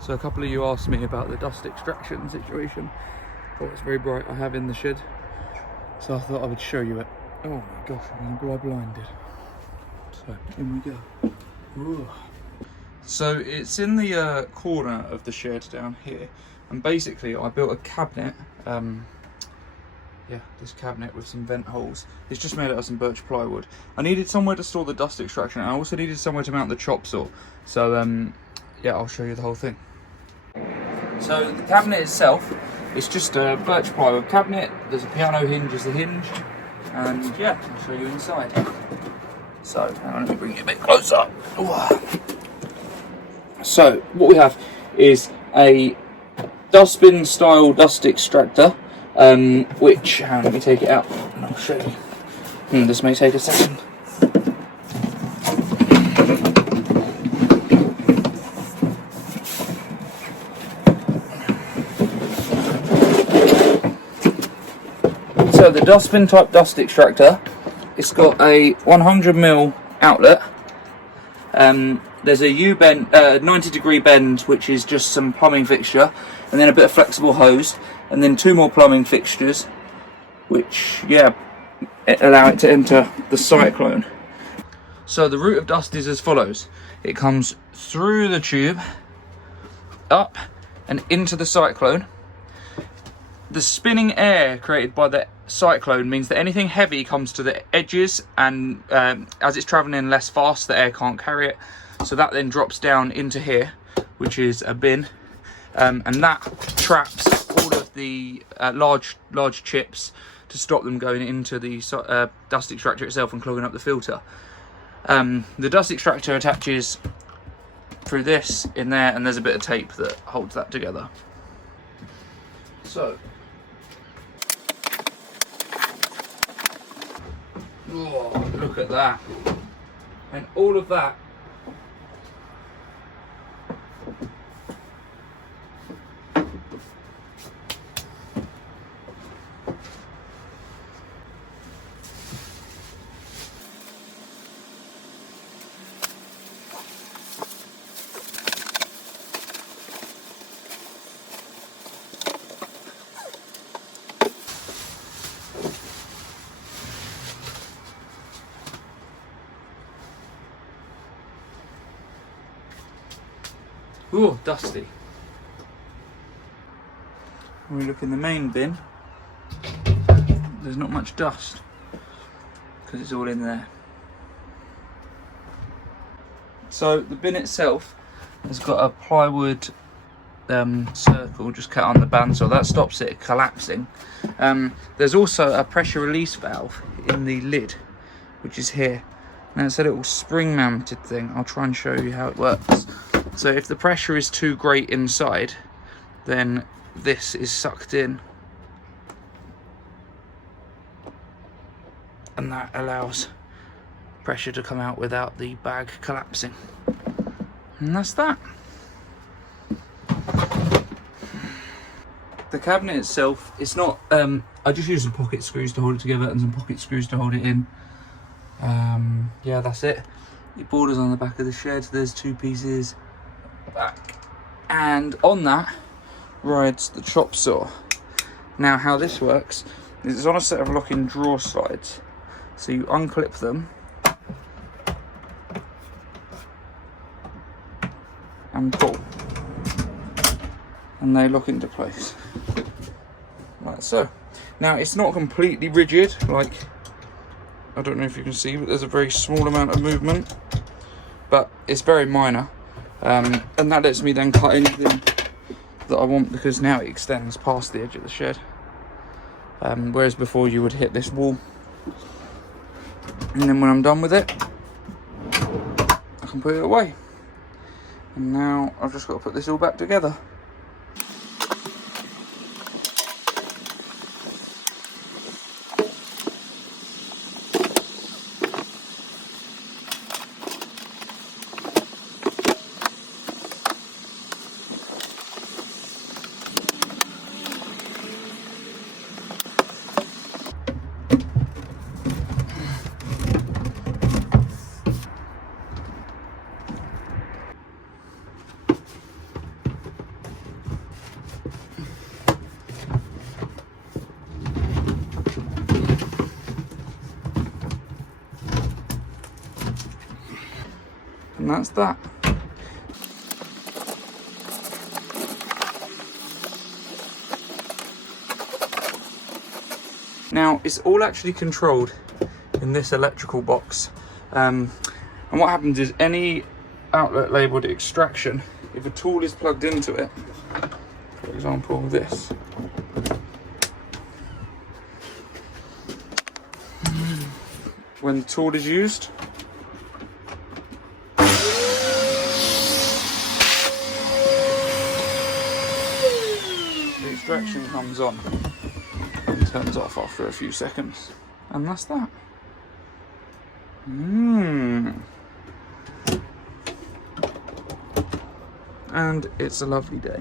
So a couple of you asked me about the dust extraction situation. Oh, it's very bright I have in the shed. So I thought I would show you it. Oh my gosh, I'm going to go blinded. So in we go. Ooh. So it's in the corner of the shed down here. And basically I built a cabinet. Yeah, this cabinet with some vent holes. It's just made out of some birch plywood. I needed somewhere to store the dust extraction, and I also needed somewhere to mount the chop saw. So yeah, I'll show you the whole thing. So the cabinet itself, it's just a birch plywood cabinet. There's a piano hinge as the hinge, and yeah, I'll show you inside. So hang on, let me bring it a bit closer. Ooh. So what we have is a dustbin style dust extractor. Which, let me take it out and I'll show you. This may take a second. So the dustbin type dust extractor, it's got a 100mm outlet. There's a U-bend, 90-degree bend, which is just some plumbing fixture, and then a bit of flexible hose, and then 2 more plumbing fixtures, which, yeah, allow it to enter the cyclone. So the route of dust is as follows. It comes through the tube, up, and into the cyclone. The spinning air created by the cyclone means that anything heavy comes to the edges, and as it's travelling less fast, the air can't carry it. So that then drops down into here, which is a bin, and that traps all of the large chips to stop them going into the dust extractor itself and clogging up the filter. The dust extractor attaches through this in there, and there's a bit of tape that holds that together. So, oh, look at that, and all of that ooh, dusty. When we look in the main bin, there's not much dust because it's all in there. So the bin itself has got a plywood circle just cut on the bandsaw. That stops it collapsing. There's also a pressure release valve in the lid, which is here. Now it's a little spring mounted thing. I'll try and show you how it works. So if the pressure is too great inside, then this is sucked in, and that allows pressure to come out without the bag collapsing. And that's that. The cabinet itself, it's not, I just use some pocket screws to hold it together and some pocket screws to hold it in. Yeah, that's it. It borders on the back of the shed. There's 2 pieces back, and on that rides the chop saw. Now how this works is it's on a set of locking drawer slides, so you unclip them and pull, and they lock into place like so. Now it's not completely rigid, like, I don't know if you can see, but there's a very small amount of movement, but it's very minor. And that lets me then cut anything that I want, because now it extends past the edge of the shed, whereas before you would hit this wall. And then when I'm done with it, I can put it away. And now I've just got to put this all back together. And that's that. Now, it's all actually controlled in this electrical box. And what happens is any outlet labelled extraction, if a tool is plugged into it, for example this, when the tool is used, the extraction comes on and turns off after a few seconds, and that's that. And it's a lovely day.